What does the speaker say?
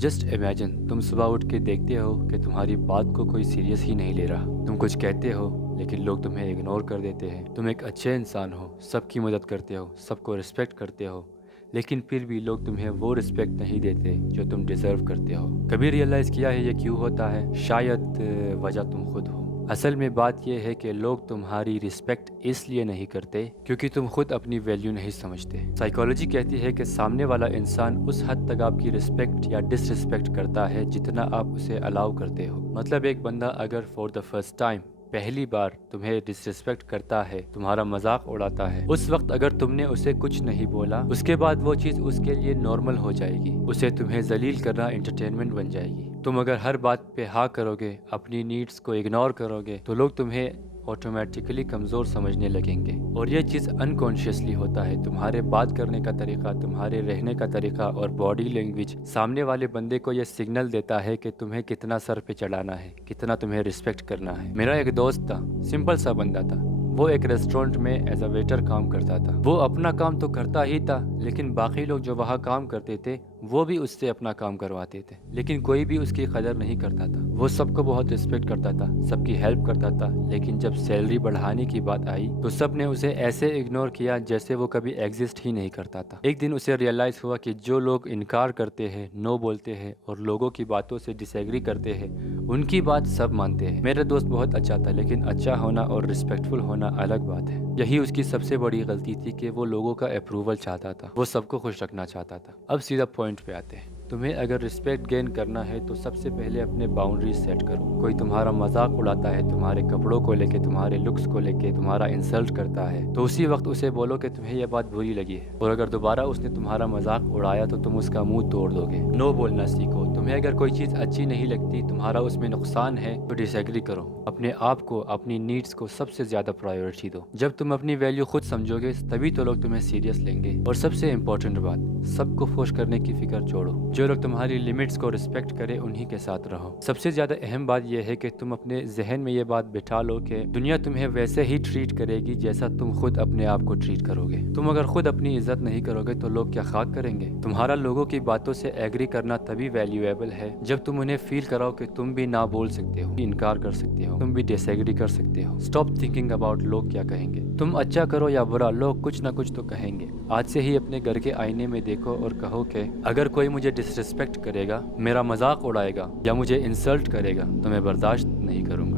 Just imagine तुम सुबह उठ के देखते हो कि तुम्हारी बात को कोई सीरियस ही नहीं ले रहा। तुम कुछ कहते हो लेकिन लोग तुम्हें इग्नोर कर देते हैं। तुम एक अच्छे इंसान हो, सबकी मदद करते हो, सबको रिस्पेक्ट करते हो, लेकिन फिर भी लोग तुम्हें वो रिस्पेक्ट नहीं देते जो तुम डिज़र्व करते हो। कभी रियलाइज़ किया है ये क्यों होता है? शायद वजह तुम खुद हो। असल में बात यह है कि लोग तुम्हारी रिस्पेक्ट इसलिए नहीं करते क्योंकि तुम खुद अपनी वैल्यू नहीं समझते। साइकोलॉजी कहती है कि सामने वाला इंसान उस हद तक आपकी रिस्पेक्ट या डिसरिस्पेक्ट करता है जितना आप उसे अलाउ करते हो। मतलब एक बंदा अगर फॉर द फर्स्ट टाइम पहली बार तुम्हें डिसरिस्पेक्ट करता है, तुम्हारा मजाक उड़ाता है, उस वक्त अगर तुमने उसे कुछ नहीं बोला, उसके बाद वो चीज़ उसके लिए नॉर्मल हो जाएगी। उसे तुम्हें जलील करना एंटरटेनमेंट बन जाएगी। तुम अगर हर बात पे हाँ करोगे, अपनी नीड्स को इग्नोर करोगे, तो लोग तुम्हें ऑटोमेटिकली कमज़ोर समझने लगेंगे। और ये चीज़ अनकॉन्शियसली होता है। तुम्हारे बात करने का तरीका, तुम्हारे रहने का तरीका और बॉडी लैंग्वेज सामने वाले बंदे को ये सिग्नल देता है कि तुम्हें कितना सर पे चढ़ाना है, कितना तुम्हें रिस्पेक्ट करना है। मेरा एक दोस्त था, सिंपल सा बंदा था। वो एक रेस्टोरेंट में एज अ वेटर काम करता था। वो अपना काम तो करता ही था, लेकिन बाकी लोग जो वहाँ काम करते थे वो भी उससे अपना काम करवाते थे, लेकिन कोई भी उसकी कदर नहीं करता था। वो सबको बहुत रिस्पेक्ट करता था, सबकी हेल्प करता था, लेकिन जब सैलरी बढ़ाने की बात आई तो सब ने उसे ऐसे इग्नोर किया जैसे वो कभी एग्जिस्ट ही नहीं करता था। एक दिन उसे रियलाइज हुआ कि जो लोग इनकार करते हैं, नो बोलते हैं और लोगों की बातों से डिसएग्री करते हैं, उनकी बात सब मानते हैं। मेरा दोस्त बहुत अच्छा था, लेकिन अच्छा होना और रिस्पेक्टफुल होना अलग बात है। यही उसकी सबसे बड़ी गलती थी कि वो लोगों का अप्रूवल चाहता था, वो सबको खुश रखना चाहता था। अब सीधा पॉइंट पे आते हैं। तुम्हें अगर रिस्पेक्ट गेन करना है तो सबसे पहले अपने बाउंड्रीज सेट करो। कोई तुम्हारा मजाक उड़ाता है, तुम्हारे कपड़ों को लेके, तुम्हारे लुक्स को लेके, तुम्हारा इंसल्ट करता है, तो उसी वक्त उसे बोलो कि तुम्हें यह बात बुरी लगी है। और अगर दोबारा उसने तुम्हारा मजाक उड़ाया तो तुम उसका मुंह तोड़ दोगे। नो बोलना सीखो। तुम्हें अगर कोई चीज़ अच्छी नहीं लगती, तुम्हारा उसमें नुकसान है, तो डिसएग्री करो। अपने आप को, अपनी नीड्स को सबसे ज़्यादा प्रायोरिटी दो। जब तुम अपनी वैल्यू खुद समझोगे तभी तो लोग तुम्हें सीरियस लेंगे। और सबसे इम्पोर्टेंट बात, सबको खुश करने की फिक्र छोड़ो। जो लोग तुम्हारी लिमिट्स को रिस्पेक्ट करे उन्हीं के साथ रहो। सबसे ज़्यादा अहम बात यह है कि तुम अपने जहन में ये बात बिठा लो कि दुनिया तुम्हें वैसे ही ट्रीट करेगी जैसा तुम खुद अपने आप को ट्रीट करोगे। तुम अगर खुद अपनी इज्जत नहीं करोगे तो लोग क्या खाक करेंगे? तुम्हारा लोगों की बातों से एग्री करना तभी वैल्यूएबल है जब तुम उन्हें फील कराओ कि तुम भी ना बोल सकते हो, इनकार कर सकते हो, तुम भी डिसएग्री कर सकते हो। स्टॉप थिंकिंग अबाउट लोग क्या कहेंगे। तुम अच्छा करो या बुरा, लोग कुछ ना कुछ तो कहेंगे। आज से ही अपने घर के आईने में देखो और कहो कि अगर कोई मुझे डिसरिस्पेक्ट करेगा, मेरा मजाक उड़ाएगा या मुझे इंसल्ट करेगा तो मैं बर्दाश्त नहीं करूँगा।